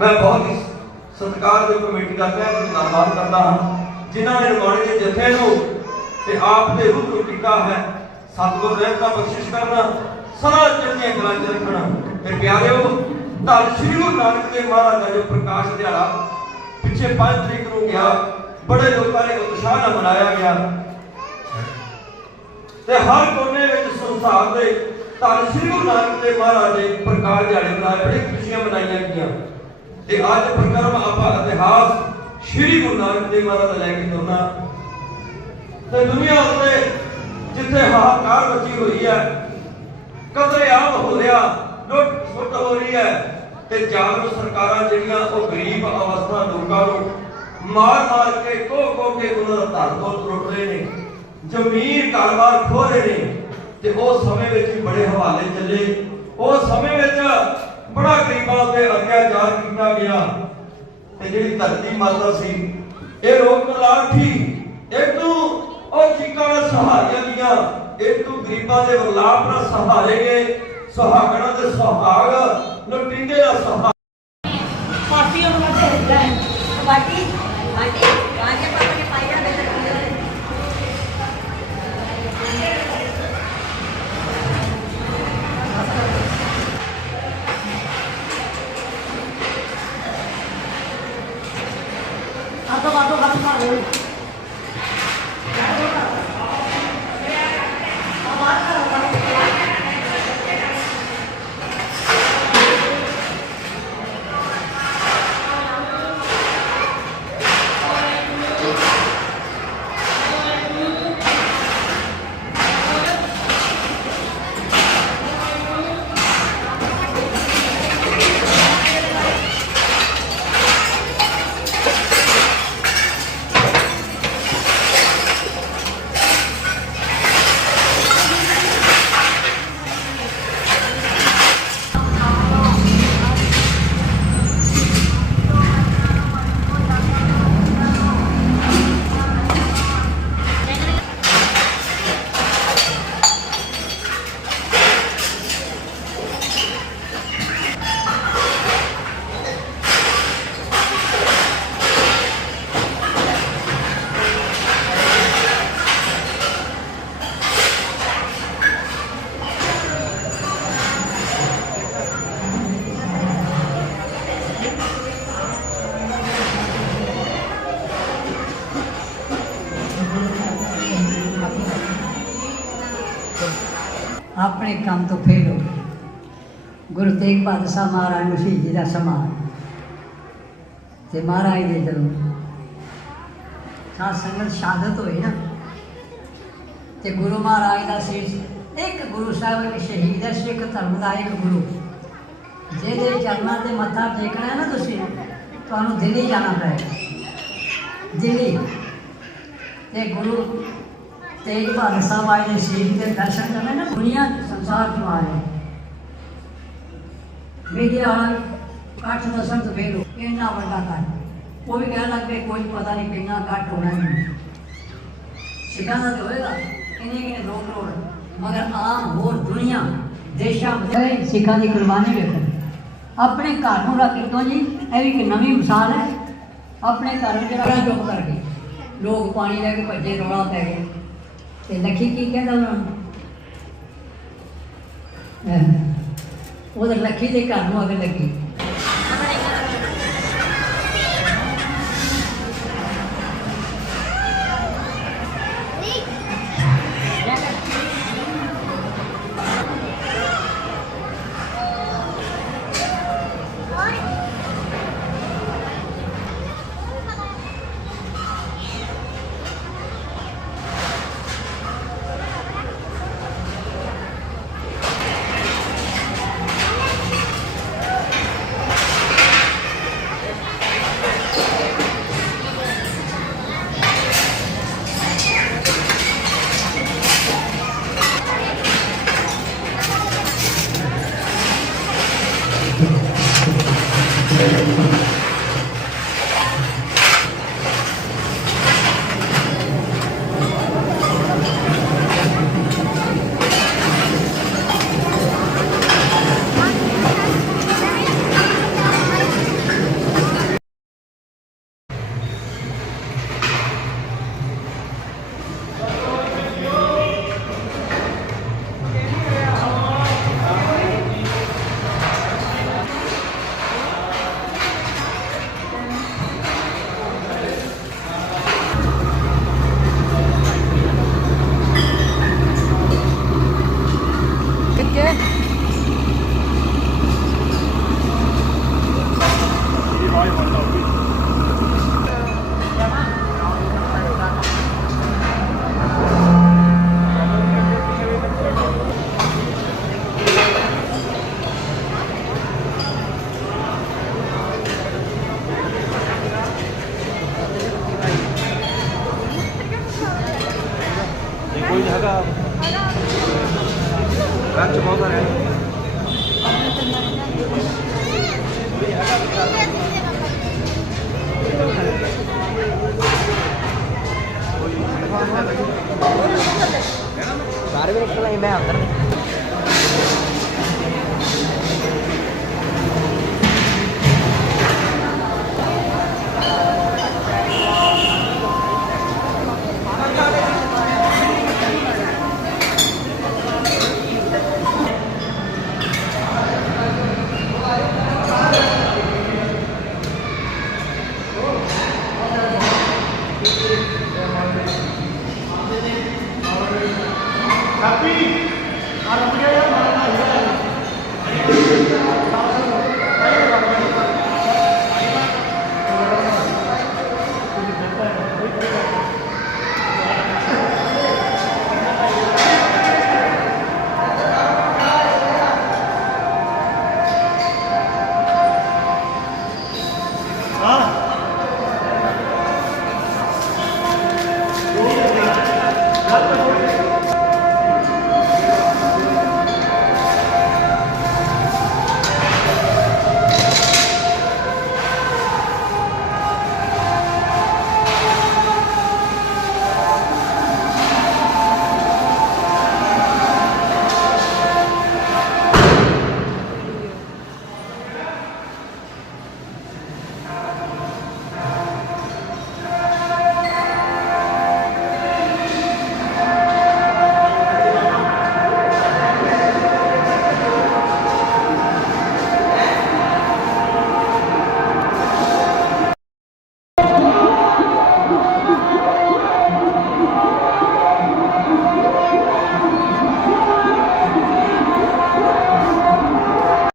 ਮੈਂ ਬਹੁਤ ਹੀ ਸਤਿਕਾਰਯੋਗ ਕਮੇਟੀ ਦਾ ਤਹਿ ਦਿਲੋਂ ਧੰਨਵਾਦ ਕਰਦਾ ਹਾਂ। ਜਿਨ੍ਹਾਂ ਨੇ ਰਵਾਣੇ ਦੇ ਜਥੇ ਨੂੰ ਤੇ ਆਪ ਦੇ ਰੂਹ ਨੂੰ ਟਿਕਾ ਹੈ, ਸਤਿਗੁਰ ਰਹਿਮਤਾਂ ਬਖਸ਼ਿਸ਼ ਕਰਨਾ, ਸਦਾ ਚੰਗੀਆਂ ਗੱਲਾਂ ਚ ਰੱਖਣਾ। ਤੇ ਪਿਆਰਿਓ, ਧੰਨ ਸ਼੍ਰੀ ਗੁਰੂ ਨਾਨਕ ਦੇਵ ਮਹਾਰਾਜ ਦਾ ਜੋ ਪ੍ਰਕਾਸ਼ ਦਿਹਾੜਾ ਪਿੱਛੇ 5 ਤਰੀਕ ਨੂੰ ਗਿਆ, ਬੜੇ ਲੋਕਾਂ ਨੇ ਉਤਸ਼ਾਹ ਨਾਲ ਮਨਾਇਆ ਗਿਆ। ਤੇ ਹਰ ਕੋਨੇ ਵਿੱਚ ਸੰਸਾਰ ਦੇ ਧੰਨ ਸ੍ਰੀ ਗੁਰੂ ਨਾਨਕ ਦੇਵ ਮਹਾਰਾਜ ਦੇ ਪ੍ਰਕਾਸ਼ ਦਿਹਾੜੇ ਮਨਾਏ, ਬੜੀ ਖੁਸ਼ੀਆਂ ਮਨਾਈਆਂ ਤੇ ਅੱਜ ਪ੍ਰਕਰਮ ਆਪਾਂ ਇਤਿਹਾਸ ਸ੍ਰੀ ਗੁਰੂ ਨਾਨਕ ਦੇਵ ਮਹਾਰਾਜ ਦਾ ਲੈ ਕੇ ਤੁਰਨਾ। ਤੇ ਦੁਨੀਆ ਉੱਤੇ ਜਿੱਥੇ ਹਾਹਾਕਾਰ ਮਚੀ ਹੋਈ ਹੈ ਕਤਰੇ ਆਮ ਹੋ ਰਿਹਾ, ਲੁੱਟ ਸੁੱਟ ਹੋ ਰਹੀ ਹੈ, ਤੇ ਜਾਗਰੂਕ ਸਰਕਾਰਾਂ ਜਿਹੜੀਆਂ ਉਹ ਗਰੀਬ ਅਵਸਥਾ ਲੋਕਾਂ ਨੂੰ ਮਾਰ ਮਾਰ ਕੇ ਕੋ ਕੋ ਕੇ ਉਹਨਾਂ ਦਾ ਧਨ ਦੌਲਤ ਲੁੱਟ ਰਹੇ ਨੇ ਜ਼ਮੀਰ ਘਰ-ਬਾਰ ਖੋ ਰਹੇ ਨੇ, ਤੇ ਉਹ ਸਮੇਂ ਵਿੱਚ ਵੀ ਬੜੇ ਹਵਾਲੇ ਚੱਲੇ। ਉਹ ਸਮੇਂ ਵਿੱਚ ਬੜਾ ਗਰੀਬਾਂ ਉੱਤੇ ਅਤਿਆਚਾਰ ਕੀਤਾ ਗਿਆ। ਤੇ ਜਿਹੜੀ ਧਰਤੀ ਮਾਤਾ ਸੀ, ਇਹ ਰੋਕ ਲਾਠੀ ਇੱਕ ਨੂੰ ਉਹ ਚੀਕਾਂ ਨਾਲ ਸਹਾਰੀਆਂ ਦੀਆਂ ਇੱਕ ਨੂੰ ਗਰੀਬਾਂ ਦੇ ਵਰਲਾਪ ਨਾਲ ਸਹਾਰੇ ਗਏ। ਸੁਹਾਗਣਾ ਦੇ ਸੁਹਾਗ ਲੁੱਟਿੰਦੇ ਦਾ ਸੁਹਾਗ। ਪਾਰਟੀਆਂ ਨੂੰ ਲੱਗੇ ਹਿੱਲਾ ਹੈ। ਬਾਟੀ sepatu karet. ਆਪਣੇ ਕੰਮ ਤੋਂ ਫੇਲ ਹੋ ਗਏ। ਗੁਰੂ ਤੇਗ ਬਹਾਦਰ ਸਾਹਿਬ ਮਹਾਰਾਜ ਨੂੰ ਸ਼ਹੀਦੀ ਦਾ ਸਮਾਂ ਤੇ ਮਹਾਰਾਜ ਦੇ ਜਦੋਂ ਸਾਧ ਸੰਗਤ ਸ਼ਹਾਦਤ ਹੋਈ ਨਾ, ਤੇ ਗੁਰੂ ਮਹਾਰਾਜ ਦਾ ਸੀਸ ਇੱਕ ਗੁਰੂ ਸਾਹਿਬ ਇੱਕ ਸ਼ਹੀਦ ਹੈ, ਸਿੱਖ ਧਰਮ ਦਾ ਇੱਕ ਗੁਰੂ। ਜਿਹਦੇ ਚਰਨਾਂ ਤੇ ਮੱਥਾ ਟੇਕਣਾ ਹੈ ਨਾ ਤੁਸੀਂ, ਤੁਹਾਨੂੰ ਦਿੱਲੀ ਜਾਣਾ ਪਏਗਾ। ਦਿੱਲੀ। ਤੇ ਗੁਰੂ ਤੇਗ ਬਹਾਦਰ ਸਾਹਿਬ ਆਏ ਨੇ ਸ਼ਹੀਦ ਦੇ ਦਰਸ਼ਨ ਕਰਨੇ ਨਾ ਦੁਨੀਆ ਸੰਸਾਰ ਤੋਂ ਆ ਰਹੇ ਮੀਡੀਆ ਵਾਲਾ ਕੱਠ ਦਸਣ ਤੋਂ ਵੇਖੋ ਇੰਨਾ ਵੱਡਾ ਕੱਠ ਉਹ ਵੀ ਕਹਿਣ ਲੱਗ ਪਏ ਕੋਈ ਪਤਾ ਨਹੀਂ ਕਿੰਨਾ ਕੱਠ ਹੋਣਾ ਹੈ ਸਿੱਖਾਂ ਦਾ ਤਾਂ ਹੋਏਗਾ ਕਿੰਨੇ ਕਿੰਨੇ ਦੋ ਕਰੋੜ ਮਗਰ ਆਮ ਹੋਰ ਦੁਨੀਆ ਦੇਸ਼ਾਂ ਬਦਲੇ ਸਿੱਖਾਂ ਦੀ ਕੁਰਬਾਨੀ ਵੇਖੋ ਆਪਣੇ ਘਰ ਨੂੰ ਰੱਖ ਕੇ ਤੋਂ ਜੀ ਇਹ ਵੀ ਇੱਕ ਨਵੀਂ ਮਿਸਾਲ ਹੈ ਆਪਣੇ ਘਰ ਨੂੰ ਜਿਹੜਾ ਚੁੱਪ ਕਰ ਗਏ ਲੋਕ ਪਾਣੀ ਲੈ ਕੇ ਭੱਜੇ ਰੌਲਾ ਪੈ ਗਿਆ ਤੇ ਲੱਖੀ ਕੀ ਕਹਿੰਦਾ ਉਹਨਾਂ ਨੂੰ? ਅਹ ਉਹਦੇ ਲੱਖੀ ਦੇ ਘਰ ਨੂੰ ਅੱਗ ਲੱਗੀ।